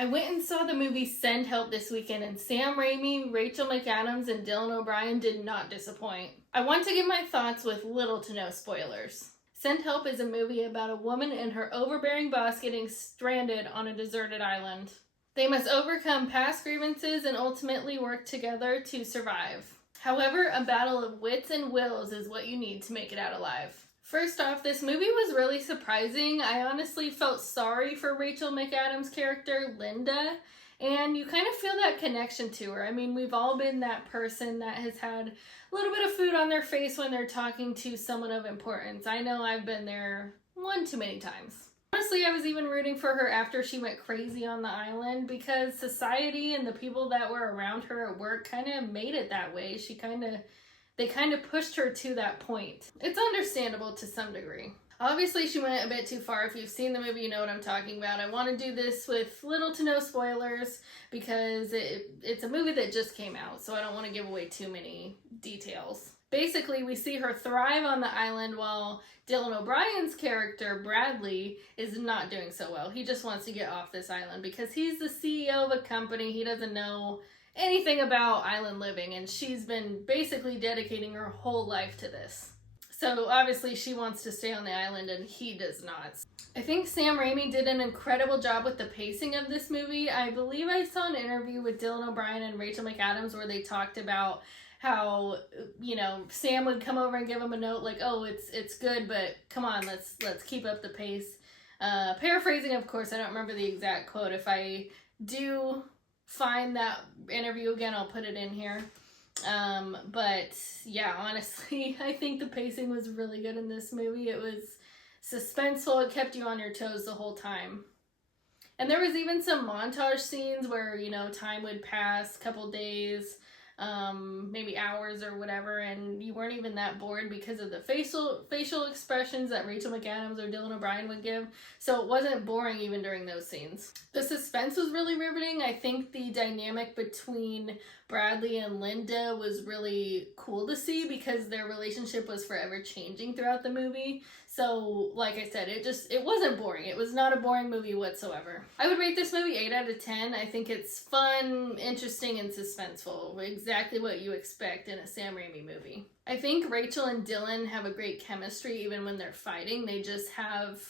I went and saw the movie Send Help this weekend, and Sam Raimi, Rachel McAdams, and Dylan O'Brien did not disappoint. I want to give my thoughts with little to no spoilers. Send Help is a movie about a woman and her overbearing boss getting stranded on a deserted island. They must overcome past grievances and ultimately work together to survive. However, a battle of wits and wills is what you need to make it out alive. First off, this movie was really surprising. I honestly felt sorry for Rachel McAdams' character, Linda, and you kind of feel that connection to her. I mean, we've all been that person that has had a little bit of food on their face when they're talking to someone of importance. I know I've been there one too many times. Honestly, I was even rooting for her after she went crazy on the island because society and the people that were around her at work kind of made it that way. They kind of pushed her to that point. It's understandable to some degree. Obviously, she went a bit too far. If you've seen the movie, you know what I'm talking about. I want to do this with little to no spoilers because it's a movie that just came out, so I don't want to give away too many details. Basically, we see her thrive on the island while Dylan O'Brien's character, Bradley, is not doing so well. He just wants to get off this island because he's the CEO of a company. He doesn't know anything about island living, and she's been basically dedicating her whole life to this. So obviously she wants to stay on the island and he does not. I think Sam Raimi did an incredible job with the pacing of this movie. I believe I saw an interview with Dylan O'Brien and Rachel McAdams where they talked about how, you know, Sam would come over and give him a note like, oh, it's good, but come on, let's keep up the pace. Paraphrasing, of course, I don't remember the exact quote. If I do find that interview again, I'll put it in here. But yeah, honestly, I think the pacing was really good in this movie. It was suspenseful. It kept you on your toes the whole time. And there was even some montage scenes where, you know, time would pass, couple days, maybe hours or whatever, and you weren't even that bored because of the facial expressions that Rachel McAdams or Dylan O'Brien would give. So it wasn't boring even during those scenes. The suspense was really riveting. I think the dynamic between Bradley and Linda was really cool to see because their relationship was forever changing throughout the movie. So, like I said, it wasn't boring. It was not a boring movie whatsoever. I would rate this movie 8 out of 10. I think it's fun, interesting, and suspenseful. Exactly what you expect in a Sam Raimi movie. I think Rachel and Dylan have a great chemistry even when they're fighting. They just have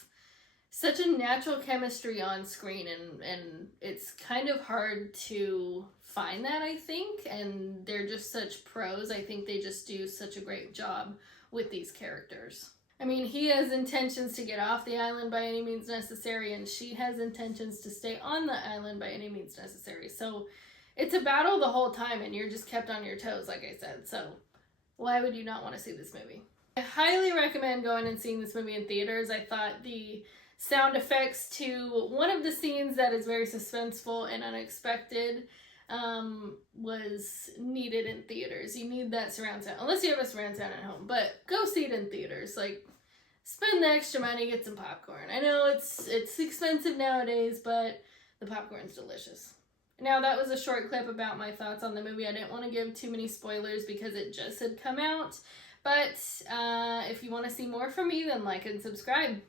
such a natural chemistry on screen, and it's kind of hard to find that, I think, and they're just such pros. I think they just do such a great job with these characters. I mean, he has intentions to get off the island by any means necessary, and she has intentions to stay on the island by any means necessary. So it's a battle the whole time, and you're just kept on your toes, like I said. So why would you not want to see this movie? I highly recommend going and seeing this movie in theaters. I thought the sound effects to one of the scenes that is very suspenseful and unexpected was needed in theaters. You need that surround sound, unless you have a surround sound at home, but go see it in theaters. Like, spend the extra money, get some popcorn. I know it's expensive nowadays, but the popcorn's delicious. Now, that was a short clip about my thoughts on the movie. I didn't want to give too many spoilers because it just had come out, but if you want to see more from me, then like and subscribe.